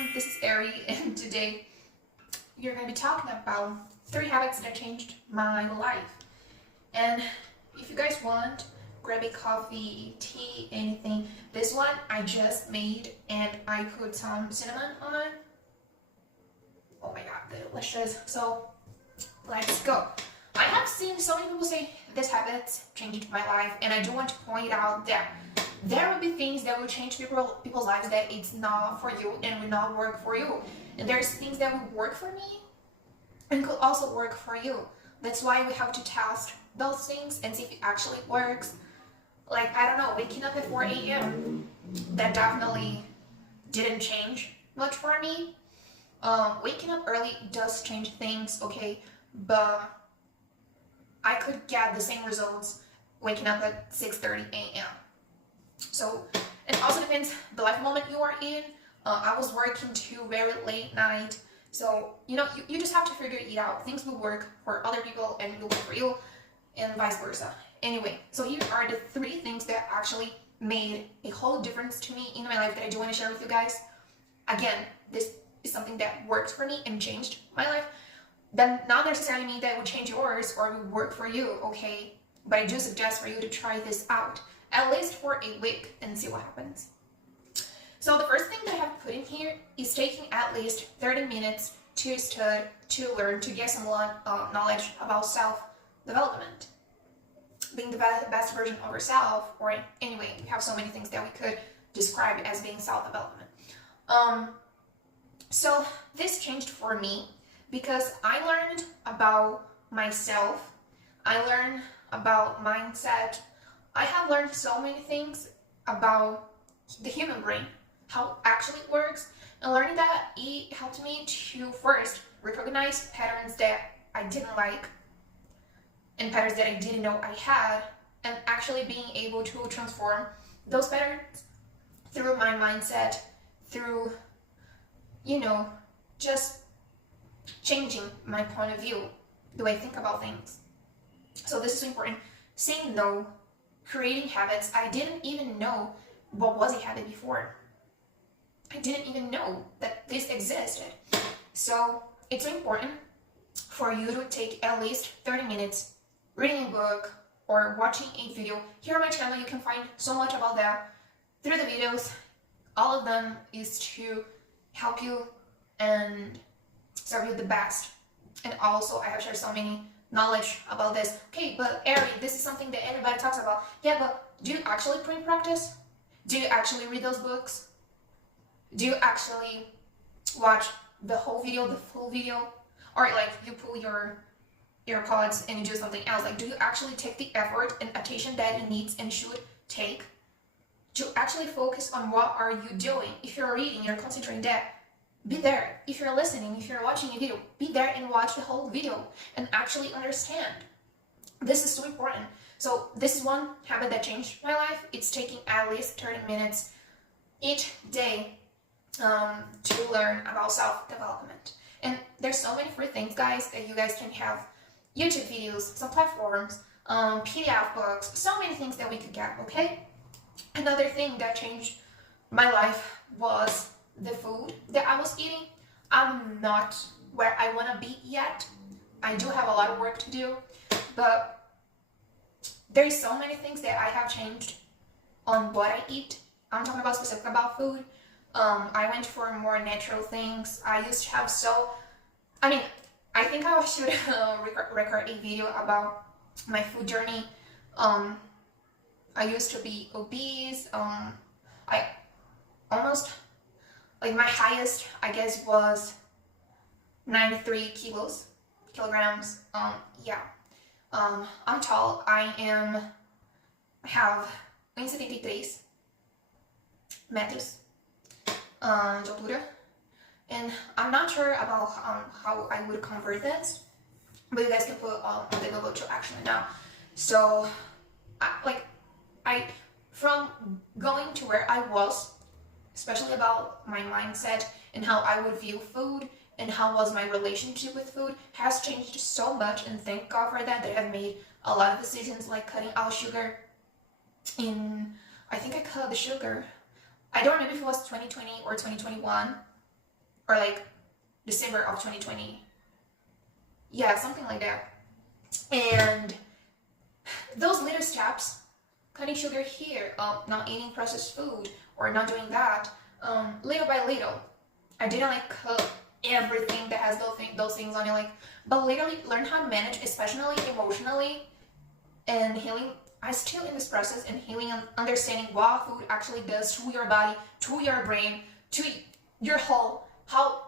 everyone, this is Ari, and today we're going to be talking about 3 habits that changed my life. And if you guys want, grab a coffee, tea, anything. This one I just made and I put some cinnamon on it. Oh my god, delicious. So let's go. I have seen so many people say this habit changed my life, and I do want to point out that there will be things that will change people's lives that it's not for you and will not work for you. And there's things that will work for me and could also work for you. That's why we have to test those things and see if it actually works. Like, I don't know, waking up at 4 a.m. that definitely didn't change much for me. Waking up early does change things, okay, but I could get the same results waking up at 6:30 a.m. So it also depends the life moment you are in. I was working to very late night, so you just have to figure it out. Things will work for other people and will work for you, and vice versa. Anyway, so here are the 3 things that actually made a whole difference to me in my life that I do want to share with you guys. Again, this is something that worked for me and changed my life. Then not necessarily mean that it would change yours or will work for you, okay? But I do suggest for you to try this out, at least for a week, and see what happens. So the first thing that I have put in here is taking at least 30 minutes to study, to learn, to get some knowledge about self-development. Being the best version of yourself, or anyway, we have so many things that we could describe as being self-development. So this changed for me because I learned about myself. I learned about mindset. I have learned so many things about the human brain, how it actually works, and learning that it helped me to first recognize patterns that I didn't like and patterns that I didn't know I had, and actually being able to transform those patterns through my mindset, through, just changing my point of view, the way I think about things. So this is important. Saying no, creating habits. I didn't even know what was a habit before. I didn't even know that this existed. So it's important for you to take at least 30 minutes reading a book or watching a video. Here on my channel you can find so much about that through the videos. All of them is to help you and serve you the best. And also I have shared so many knowledge about this. Okay, but Ari, this is something that everybody talks about. Yeah, but do you actually put in practice? Do you actually read those books? Do you actually watch the whole video, the full video? Or like you pull your AirPods and you do something else? Like, do you actually take the effort and attention that it needs and should take to actually focus on what are you doing? If you're reading, you're concentrating that, be there. If you're listening, if you're watching a video, be there and watch the whole video and actually understand. This is so important. So this is one habit that changed my life. It's taking at least 30 minutes each day to learn about self-development. And there's so many free things, guys, that you guys can have. YouTube videos, some platforms, PDF books, so many things that we could get, okay? Another thing that changed my life was the food that I was eating. I'm not where I want to be yet. I do have a lot of work to do, but there's so many things that I have changed on what I eat. I'm talking about specific about food. I went for more natural things. I used to have I think I should record a video about my food journey. I used to be obese. I almost, like, my highest, I guess, was 93 kilograms. Yeah. I'm tall. I have 1,73 metros de altura. And I'm not sure about how I would convert this, but you guys can put on the Google to actually know. So, from going to where I was, especially about my mindset and how I would view food and how was my relationship with food, has changed so much, and thank God for that. I've made a lot of decisions, like cutting out sugar. I think I cut the sugar, I don't remember if it was 2020 or 2021. or like December of 2020. Yeah, something like that. And those little steps, cutting sugar here, not eating processed food or not doing that, little by little. I didn't like cut everything that has those things on it, like, but literally learn how to manage, especially emotionally and healing. I still in this process and healing and understanding what food actually does to your body, to your brain, to your whole, how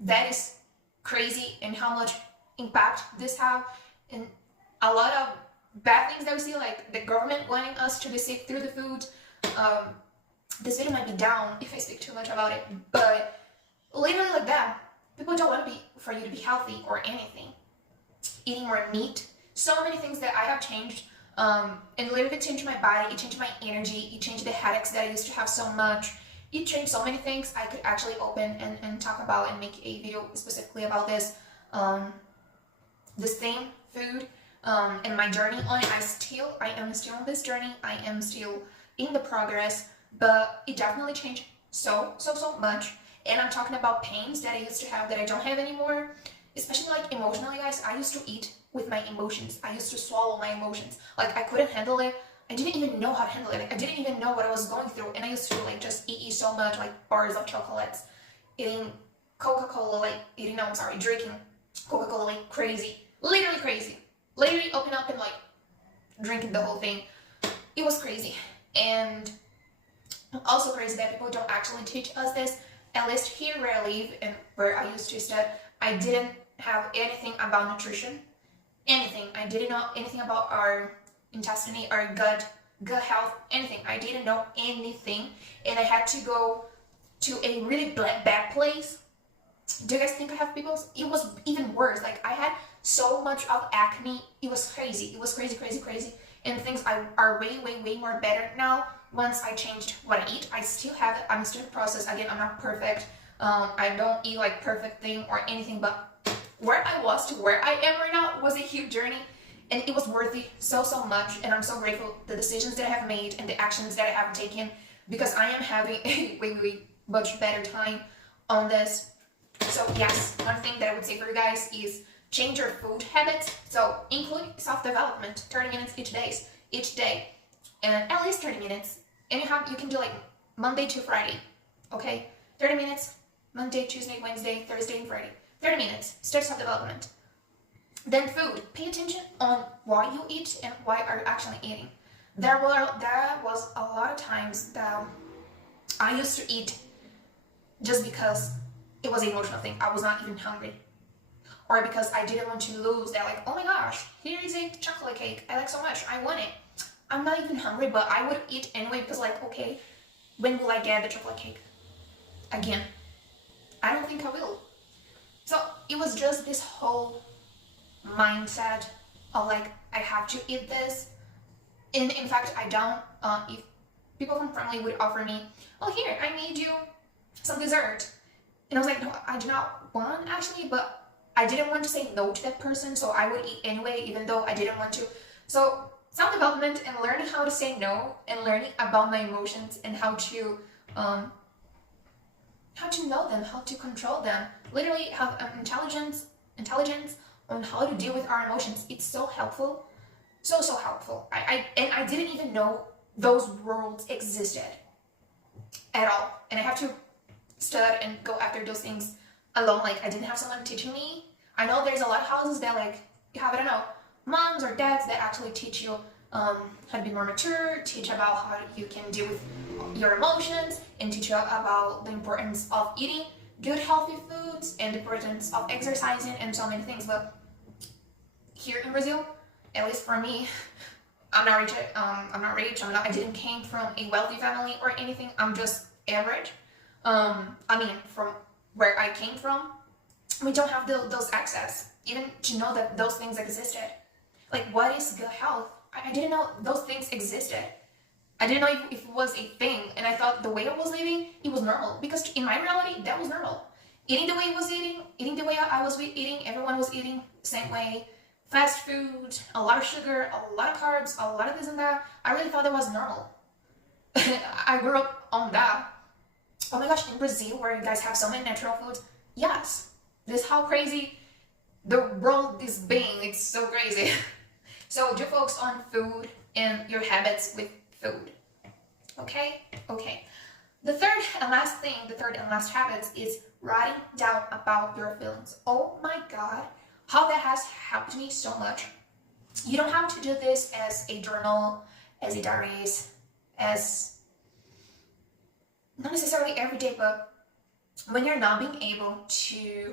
that is crazy and how much impact this have, and a lot of bad things that we see, like the government wanting us to be sick through the food. This video might be down if I speak too much about it, but literally like that. People don't want to be for you to be healthy or anything. Eating more meat, so many things that I have changed. And literally changed my body, it changed my energy, it changed the headaches that I used to have so much. It changed so many things. I could actually open and talk about and make a video specifically about this. This thing, food, and my journey on it. I am still on this journey. I am still in the progress, but it definitely changed so much. And I'm talking about pains that I used to have that I don't have anymore, especially like emotionally, guys. I used to eat with my emotions. I used to swallow my emotions. Like I couldn't handle it. I didn't even know how to handle it. Like, I didn't even know what I was going through. And I used to like just eat so much, like bars of chocolates, eating Coca-Cola, drinking Coca-Cola like crazy. Literally crazy. Literally open up and like drinking the whole thing. It was crazy. And also crazy that people don't actually teach us this. At least here where I live and where I used to study, I didn't have anything about nutrition. Anything. I didn't know anything about our intestine, our gut health, anything. I didn't know anything. And I had to go to a really bad place. Do you guys think I have pimples? It was even worse. Like I had so much of acne. It was crazy. It was crazy. And things are way more better now. Once I changed what I eat, I still have it. I'm still in the process. Again, I'm not perfect. I don't eat like perfect thing or anything, but where I was to where I am right now was a huge journey, and it was worth it so much. And I'm so grateful the decisions that I have made and the actions that I have taken, because I am having a way much better time on this. So yes, one thing that I would say for you guys is change your food habits. So include self-development, 30 minutes each day, and at least 30 minutes. And you can do like Monday to Friday, okay? 30 minutes, Monday, Tuesday, Wednesday, Thursday, and Friday. 30 minutes, start self-development. Then food, pay attention on what you eat and why are you actually eating. There was a lot of times that I used to eat just because it was an emotional thing. I was not even hungry. Or because I didn't want to lose that, like, oh my gosh, here is a chocolate cake. I like so much, I want it. I'm not even hungry, but I would eat anyway because like, okay, when will I get the chocolate cake? Again, I don't think I will. So it was just this whole mindset of like, I have to eat this. And in fact, I don't, if people from family would offer me, oh here, I made you some dessert. And I was like, no, I do not want actually, but I didn't want to say no to that person, so I would eat anyway, even though I didn't want to. So self-development and learning how to say no and learning about my emotions and how to know them, how to control them. Literally have intelligence on how to deal with our emotions. It's so helpful, so helpful. I didn't even know those worlds existed at all, and I have to study and go after those things alone. Like I didn't have someone teaching me. I know there's a lot of houses that like you have, I don't know, moms or dads that actually teach you how to be more mature, teach about how you can deal with your emotions, and teach you about the importance of eating good healthy foods and the importance of exercising and so many things. But here in Brazil, at least for me, I'm not rich. I didn't came from a wealthy family or anything. I'm just average. From where I came from, we don't have those access even to know that those things existed. Like, what is good health? I didn't know those things existed. I didn't know if it was a thing, and I thought the way I was living, it was normal, because in my reality, that was normal. Eating the way I was eating the way I was eating, everyone was eating the same way. Fast food, a lot of sugar, a lot of carbs, a lot of this and that. I really thought that was normal. I grew up on that. Oh my gosh, in Brazil, where you guys have so many natural foods, yes, this is how crazy the world is being. It's so crazy. So do focus on food and your habits with food. Okay? Okay. The third and last habit is writing down about your feelings. Oh my god, how that has helped me so much. You don't have to do this as a journal, as a diaries, as not necessarily every day, but when you're not being able to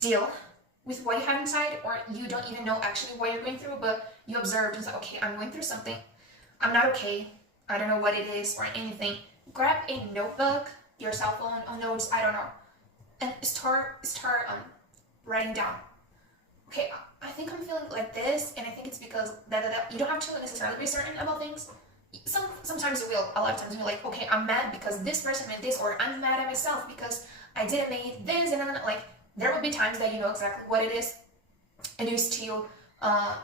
deal with what you have inside, or you don't even know actually what you're going through, but you observed and say, okay, I'm going through something, I'm not okay, I don't know what it is or anything, grab a notebook, your cell phone, or notes, I don't know, and start writing down. Okay, I think I'm feeling like this, and I think it's because that. You don't have to necessarily be certain about things. Sometimes you will. A lot of times you're like, okay, I'm mad because this person made this, or I'm mad at myself because I didn't make this, and then like there will be times that you know exactly what it is, and you still,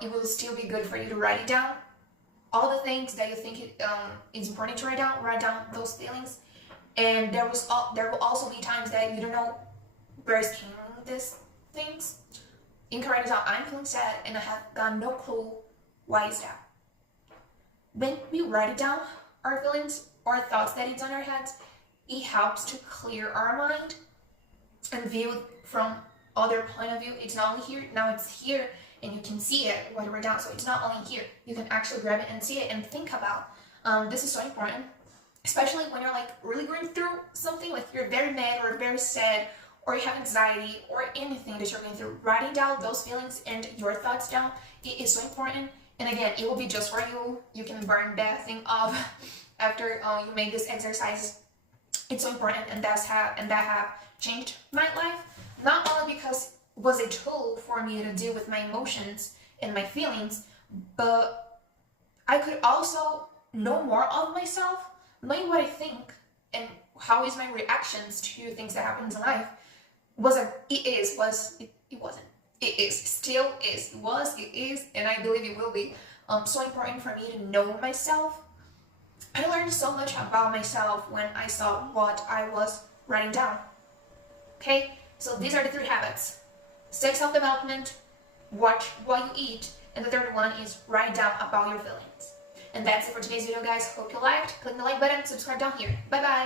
it will still be good for you to write it down. All the things that you think is important to write down. Write down those feelings, and there will also be times that you don't know where is came these things. You can write it down. I'm feeling sad, and I have got no clue why is that. When we write it down, our feelings or thoughts that it's on our heads, it helps to clear our mind and view it from other point of view. It's not only here, now it's here, and you can see it what we're down. So it's not only here. You can actually grab it and see it and think about. This is so important, especially when you're like really going through something, like you're very mad or very sad, or you have anxiety or anything that you're going through. Writing down those feelings and your thoughts down, it is so important. And again, it will be just for you. You can burn that thing off after you make this exercise. It's so important, and that have changed my life. Not only because it was a tool for me to deal with my emotions and my feelings, but I could also know more of myself, knowing what I think and how is my reactions to things that happen in life. It is, still is, was, it is, and I believe it will be so important for me to know myself. I learned so much about myself when I saw what I was writing down. Okay, so these are the 3 habits. Self-development, watch what you eat, and the third one is write down about your feelings. And that's it for today's video, guys. Hope you liked. Click the like button, subscribe down here. Bye bye.